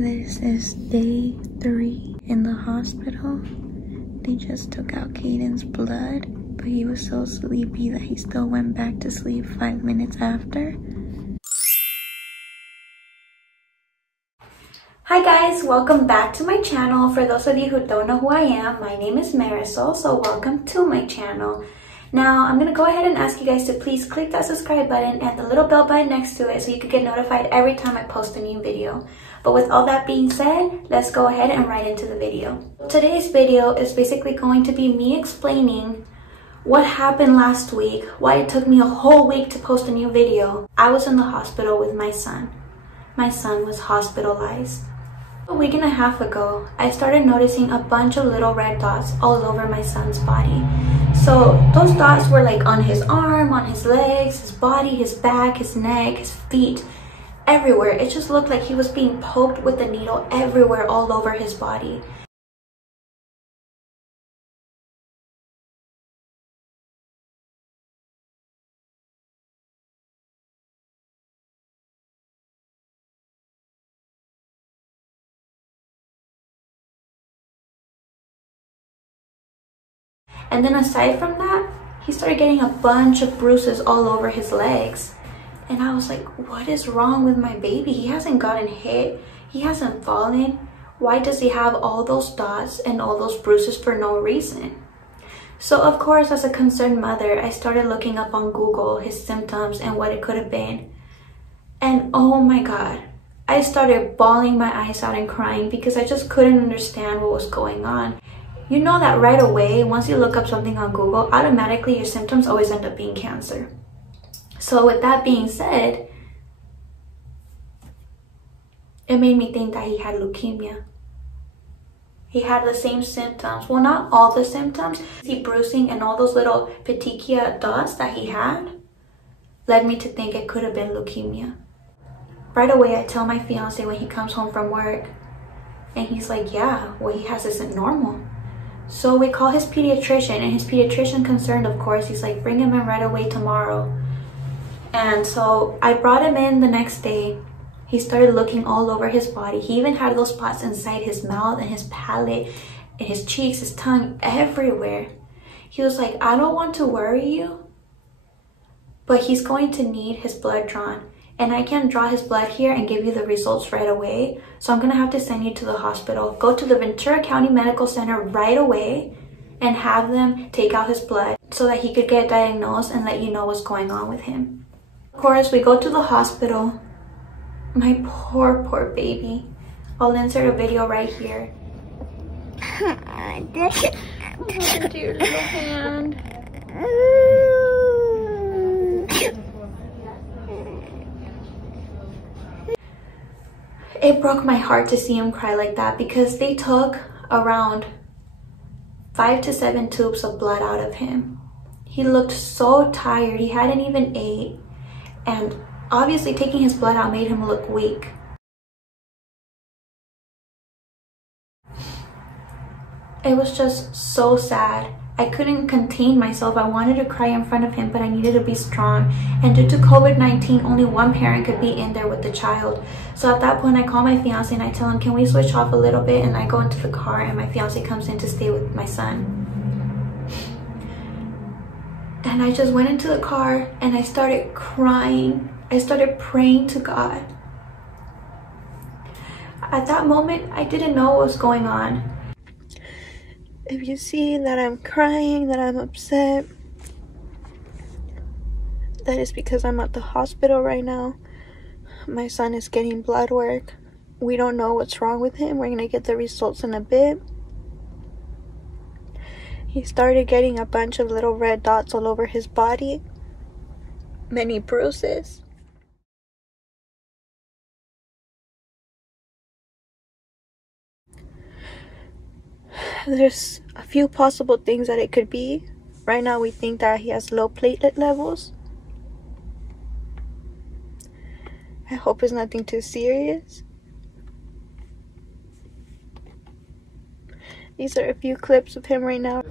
This is day 3 in the hospital. They just took out Kaden's blood, but he was so sleepy that he still went back to sleep 5 minutes after. Hi guys, welcome back to my channel. For those of you who don't know who I am, my name is Marisol, so welcome to my channel. Now, I'm gonna go ahead and ask you guys to please click that subscribe button and the little bell button next to it so you can get notified every time I post a new video. But with all that being said, let's go ahead and right into the video. Today's video is basically going to be me explaining what happened last week, why it took me a whole week to post a new video. I was in the hospital with my son. My son was hospitalized. A week and a half ago, I started noticing a bunch of little red dots all over my son's body. So those dots were like on his arm, on his legs, his body, his back, his neck, his feet, everywhere. It just looked like he was being poked with a needle everywhere all over his body. And then aside from that, he started getting a bunch of bruises all over his legs. And I was like, what is wrong with my baby? He hasn't gotten hit. He hasn't fallen. Why does he have all those dots and all those bruises for no reason? So of course, as a concerned mother, I started looking up on Google his symptoms and what it could have been. And oh my God, I started bawling my eyes out and crying because I just couldn't understand what was going on. You know that right away, once you look up something on Google, automatically your symptoms always end up being cancer. So with that being said, it made me think that he had leukemia. He had the same symptoms. Well, not all the symptoms. The bruising and all those little petechia dots that he had led me to think it could have been leukemia. Right away, I tell my fiance when he comes home from work, and he's like, yeah, what he has isn't normal. So we call his pediatrician, and his pediatrician, concerned of course, he's like, bring him in right away tomorrow. And so I brought him in the next day. He started looking all over his body. He even had those spots inside his mouth and his palate and his cheeks, his tongue, everywhere. He was like, I don't want to worry you, but he's going to need his blood drawn. And I can't draw his blood here and give you the results right away. So I'm gonna have to send you to the hospital. Go to the Ventura County Medical Center right away and have them take out his blood so that he could get diagnosed and let you know what's going on with him. Of course, we go to the hospital. My poor baby. I'll insert a video right here. What happened to your little hand? It broke my heart to see him cry like that because they took around 5 to 7 tubes of blood out of him. He looked so tired. He hadn't even ate. And obviously taking his blood out made him look weak. It was just so sad. I couldn't contain myself. I wanted to cry in front of him, but I needed to be strong. And due to COVID-19, only one parent could be in there with the child. So at that point, I call my fiance and I tell him, can we switch off a little bit? And I go into the car and my fiance comes in to stay with my son. And I just went into the car and I started crying. I started praying to God. At that moment, I didn't know what was going on. If you see that I'm crying, that I'm upset, that is because I'm at the hospital right now. My son is getting blood work. We don't know what's wrong with him. We're going to get the results in a bit. He started getting a bunch of little red dots all over his body. Many bruises. There's a few possible things that it could be. Right now we think that he has low platelet levels. I hope it's nothing too serious. These are a few clips of him right now.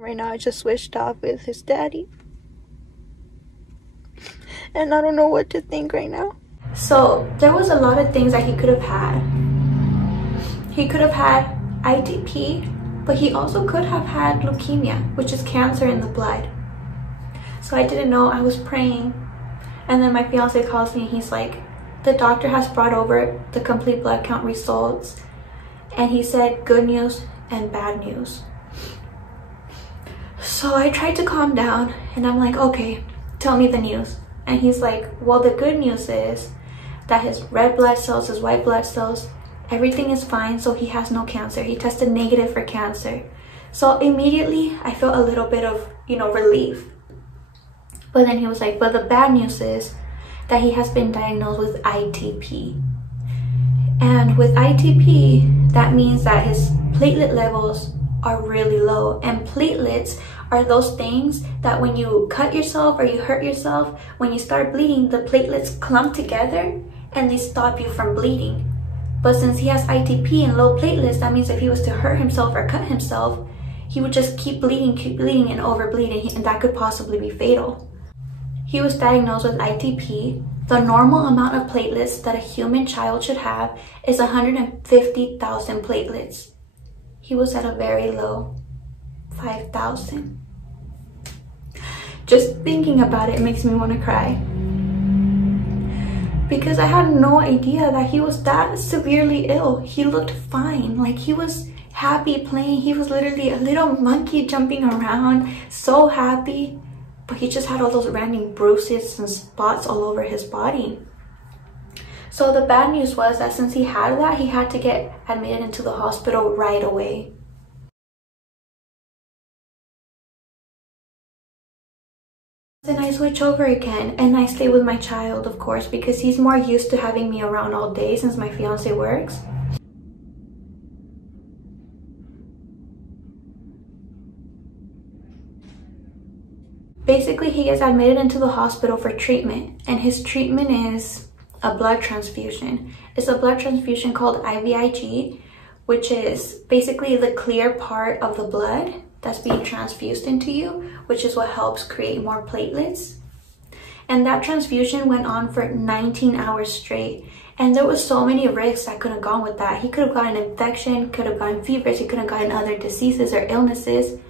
Right now I just switched off with his daddy. And I don't know what to think right now. So there was a lot of things that he could have had. He could have had ITP, but he also could have had leukemia, which is cancer in the blood. So I didn't know. I was praying, and then my fiance calls me. He's like, the doctor has brought over the complete blood count results, and he said good news and bad news. So I tried to calm down, and I'm like, okay, tell me the news. And he's like, well, the good news is that his red blood cells, his white blood cells, everything is fine, so he has no cancer. He tested negative for cancer. So immediately I felt a little bit of, relief. But then he was like, but the bad news is that he has been diagnosed with ITP. And with ITP, that means that his platelet levels are really low. And platelets are those things that when you cut yourself or you hurt yourself, when you start bleeding, the platelets clump together and they stop you from bleeding. But since he has ITP and low platelets, that means if he was to hurt himself or cut himself, he would just keep bleeding and overbleed, and that could possibly be fatal. He was diagnosed with ITP. The normal amount of platelets that a human child should have is 150,000 platelets. He was at a very low 5,000. Just thinking about it makes me want to cry. Because I had no idea that he was that severely ill. He looked fine. Like, he was happy playing. He was literally a little monkey jumping around, so happy. But he just had all those random bruises and spots all over his body. So the bad news was that since he had that, he had to get admitted into the hospital right away. Then I switch over again and I stay with my child, of course, because he's more used to having me around all day since my fiance works. Basically, he gets admitted into the hospital for treatment, and his treatment is a blood transfusion. It's a blood transfusion called IVIG, which is basically the clear part of the blood that's being transfused into you, which is what helps create more platelets. And that transfusion went on for 19 hours straight. And there was so many risks that could have gone with that. He could have gotten an infection, could have gotten fevers, he could have gotten other diseases or illnesses.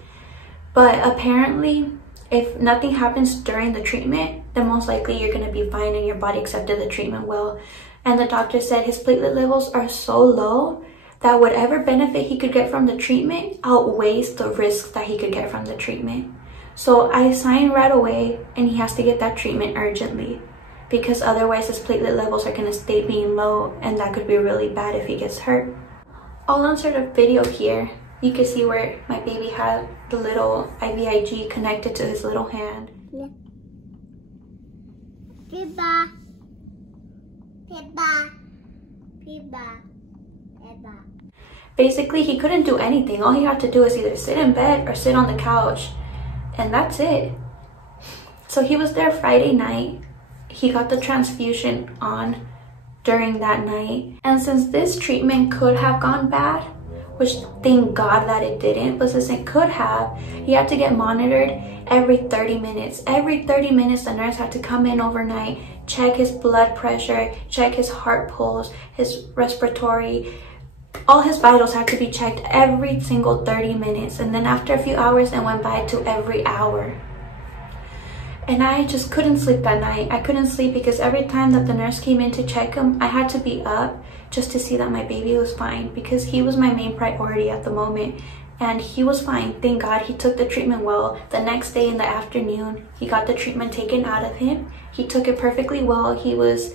But apparently, if nothing happens during the treatment, then most likely you're going to be fine and your body accepted the treatment well. And the doctor said his platelet levels are so low that whatever benefit he could get from the treatment outweighs the risk that he could get from the treatment. So I signed right away, and he has to get that treatment urgently, because otherwise his platelet levels are going to stay being low, and that could be really bad if he gets hurt. I'll insert a video here. You can see where my baby had the little IVIG connected to his little hand. Piba. Piba. Piba. Piba. Basically, he couldn't do anything. All he had to do is either sit in bed or sit on the couch, and that's it. So he was there Friday night. He got the transfusion on during that night. And since this treatment could have gone bad, which thank God that it didn't, but since it could have, he had to get monitored every 30 minutes. Every 30 minutes, the nurse had to come in overnight, check his blood pressure, check his heart pulse, his respiratory, all his vitals had to be checked every single 30 minutes. And then after a few hours, it went by to every hour. And I just couldn't sleep that night. I couldn't sleep because every time that the nurse came in to check him, I had to be up just to see that my baby was fine, because he was my main priority at the moment. And he was fine. Thank God he took the treatment well. The next day in the afternoon, he got the treatment taken out of him. He took it perfectly well. He was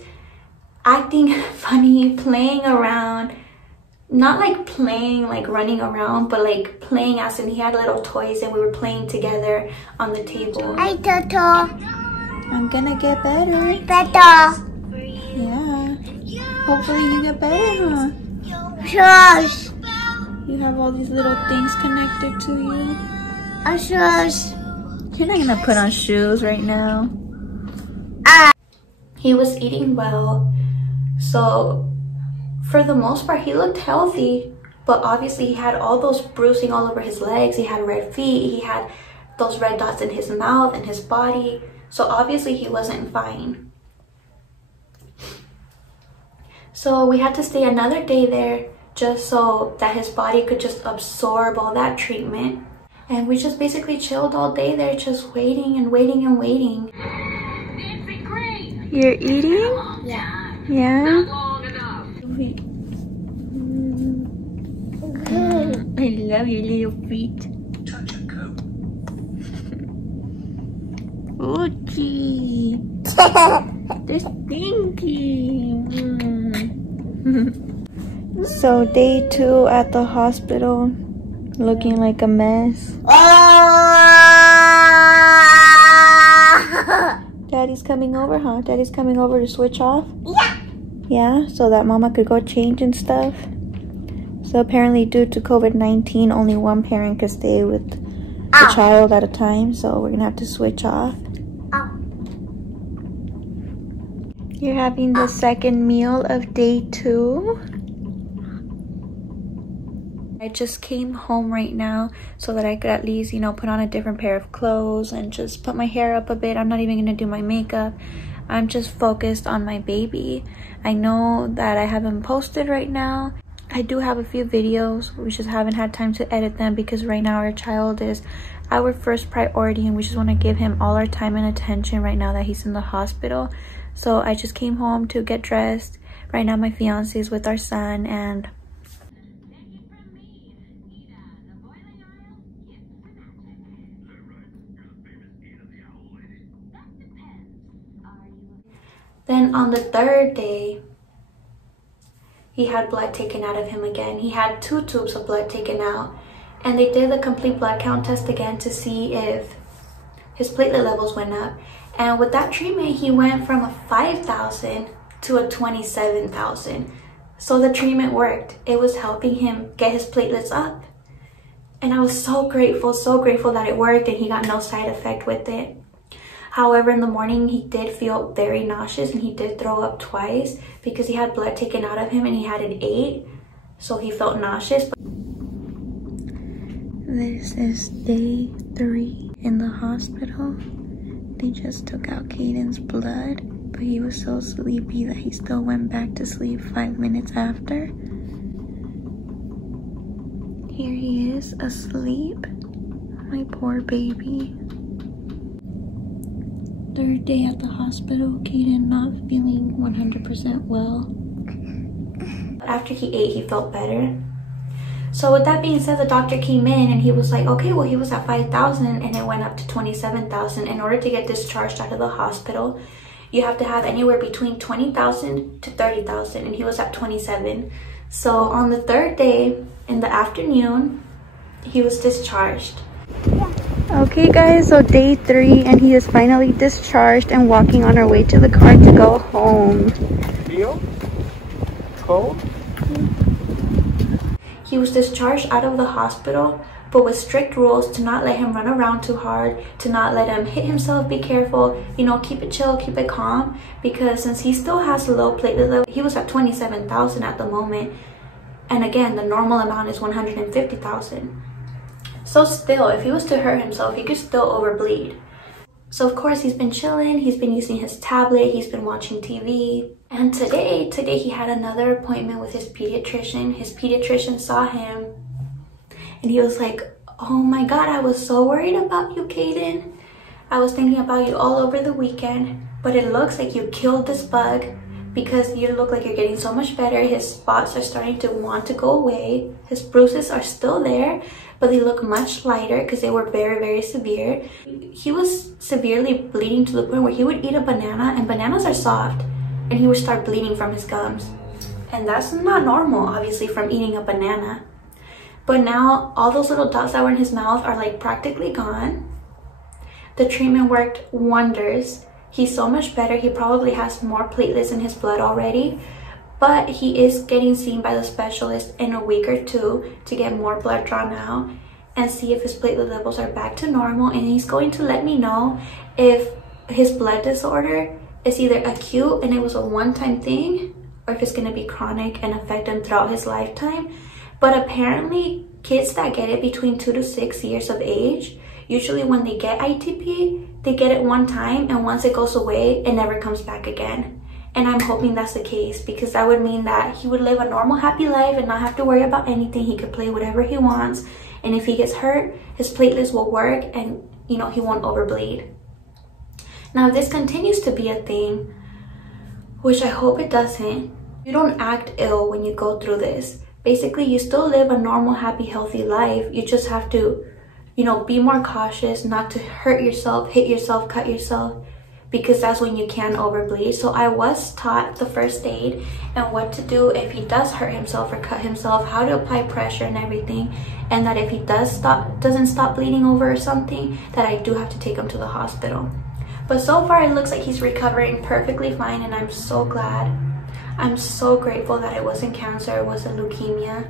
acting funny, playing around. Not like playing, like running around, but like playing as in he had little toys and we were playing together on the table. Hi, Toto. I'm gonna get better. Better. Yeah. Hopefully you get better, huh? Shush. You have all these little things connected to you. Shush. You're not gonna put on shoes right now. He was eating well, so for the most part, he looked healthy, but obviously he had all those bruising all over his legs. He had red feet. He had those red dots in his mouth and his body. So obviously he wasn't fine. So we had to stay another day there just so that his body could just absorb all that treatment. And we just basically chilled all day there, just waiting and waiting and waiting. You're eating? Yeah. Yeah? Good. I love your little feet. Oochie. They're stinky. So day 2 at the hospital, looking like a mess. Daddy's coming over, huh? Daddy's coming over to switch off? Yeah. Yeah, so that mama could go change and stuff. So apparently due to COVID-19, only one parent could stay with the child at a time. So we're gonna have to switch off. You're having the second meal of day 2. I just came home right now so that I could at least, you know, put on a different pair of clothes and just put my hair up a bit. I'm not even gonna do my makeup. I'm just focused on my baby. I know that I haven't posted right now. I do have a few videos. We just haven't had time to edit them because right now our child is our first priority and we just want to give him all our time and attention right now that he's in the hospital. So I just came home to get dressed. Right now my fiance is with our son and then on the 3rd day, he had blood taken out of him again. He had 2 tubes of blood taken out. And they did the complete blood count test again to see if his platelet levels went up. And with that treatment, he went from a 5,000 to a 27,000. So the treatment worked. It was helping him get his platelets up. And I was so grateful that it worked and he got no side effect with it. However, in the morning, he did feel very nauseous and he did throw up twice because he had blood taken out of him and he had an 8. So he felt nauseous. This is day 3 in the hospital. They just took out Kaden's blood, but he was so sleepy that he still went back to sleep 5 minutes after. Here he is asleep. My poor baby. 3rd day at the hospital, Kaden not feeling 100% well. After he ate, he felt better. So with that being said, the doctor came in and he was like, okay, well, he was at 5,000 and it went up to 27,000. In order to get discharged out of the hospital, you have to have anywhere between 20,000 to 30,000 and he was at 27. So on the 3rd day in the afternoon, he was discharged. Okay guys, so day 3 and he is finally discharged and walking on our way to the car to go home. Feel cold? He was discharged out of the hospital, but with strict rules to not let him run around too hard, to not let him hit himself, be careful, you know, keep it chill, keep it calm, because since he still has a low platelet level, he was at 27,000 at the moment, and again, the normal amount is 150,000. So still, if he was to hurt himself, he could still overbleed. So of course, he's been chilling, he's been using his tablet, he's been watching TV. And today he had another appointment with his pediatrician. His pediatrician saw him and he was like, oh my God, I was so worried about you, Kaden. I was thinking about you all over the weekend, but it looks like you killed this bug because you look like you're getting so much better. His spots are starting to want to go away. His bruises are still there, but they look much lighter because they were very, very severe. He was severely bleeding to the point where he would eat a banana, and bananas are soft, and he would start bleeding from his gums. And that's not normal, obviously, from eating a banana. But now all those little dots that were in his mouth are like practically gone. The treatment worked wonders. He's so much better. He probably has more platelets in his blood already, but he is getting seen by the specialist in a week or 2 to get more blood drawn out and see if his platelet levels are back to normal. And he's going to let me know if his blood disorder is either acute and it was a one-time thing, or if it's going to be chronic and affect him throughout his lifetime. But apparently kids that get it between 2 to 6 years of age, usually when they get ITP, they get it one time, and once it goes away, it never comes back again. And I'm hoping that's the case, because that would mean that he would live a normal, happy life and not have to worry about anything. He could play whatever he wants. And if he gets hurt, his platelets will work and, you know, he won't overbleed. Now, if this continues to be a thing, which I hope it doesn't, you don't act ill when you go through this. Basically, you still live a normal, happy, healthy life. You just have to, you know, be more cautious, not to hurt yourself, hit yourself, cut yourself, because that's when you can overbleed. So I was taught the first aid and what to do if he does hurt himself or cut himself, how to apply pressure and everything, and that if he doesn't stop bleeding over or something, that I do have to take him to the hospital. But so far it looks like he's recovering perfectly fine, and I'm so glad. I'm so grateful that it wasn't cancer, it wasn't leukemia.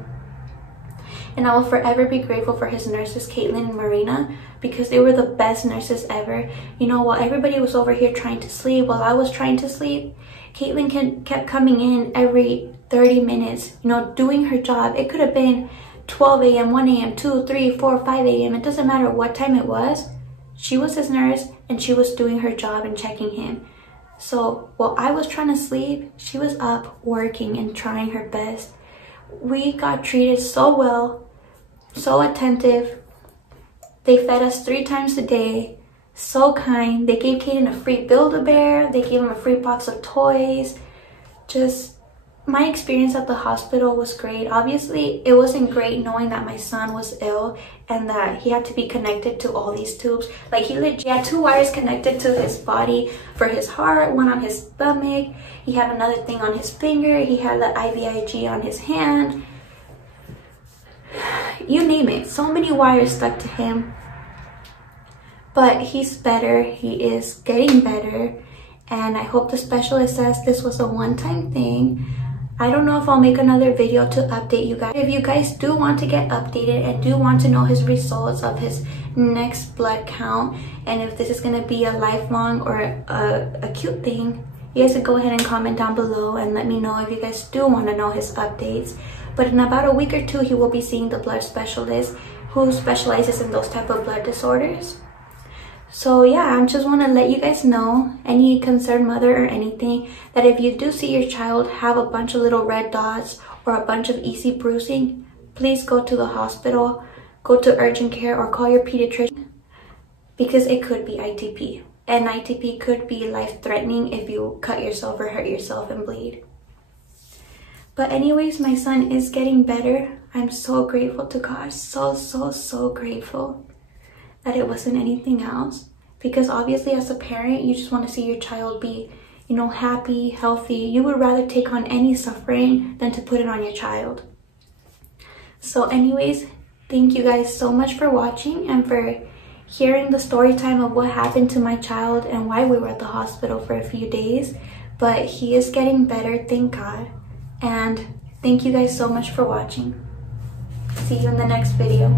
And I will forever be grateful for his nurses, Kaden and Marina, because they were the best nurses ever. You know, while everybody was over here trying to sleep, while I was trying to sleep, Caitlin kept coming in every 30 minutes, you know, doing her job. It could have been 12 a.m., 1 a.m., 2, 3, 4, 5 a.m. It doesn't matter what time it was. She was his nurse and she was doing her job and checking him. So while I was trying to sleep, she was up working and trying her best. We got treated so well, so attentive. They fed us 3 times a day, so kind. They gave Kaden a free Build-A-Bear. They gave him a free box of toys. Just, my experience at the hospital was great. Obviously, it wasn't great knowing that my son was ill and that he had to be connected to all these tubes. Like, he had 2 wires connected to his body for his heart, one on his stomach. He had another thing on his finger. He had the IVIG on his hand. You name it. So many wires stuck to him. But he's better. He is getting better. And I hope the specialist says this was a one-time thing. I don't know if I'll make another video to update you guys. If you guys do want to get updated and do want to know his results of his next blood count, and if this is going to be a lifelong or a acute thing, you guys can go ahead and comment down below and let me know if you guys do want to know his updates. But in about a week or 2, he will be seeing the blood specialist who specializes in those type of blood disorders. So yeah, I just want to let you guys know, any concerned mother or anything, that if you do see your child have a bunch of little red dots or a bunch of easy bruising, please go to the hospital, go to urgent care, or call your pediatrician, because it could be ITP. And ITP could be life-threatening if you cut yourself or hurt yourself and bleed. But anyways, my son is getting better. I'm so grateful to God, so grateful that it wasn't anything else, because obviously as a parent, you just want to see your child be, you know, happy, healthy. You would rather take on any suffering than to put it on your child. So anyways, thank you guys so much for watching and for hearing the story time of what happened to my child and why we were at the hospital for a few days. But he is getting better, thank God. And thank you guys so much for watching. See you in the next video.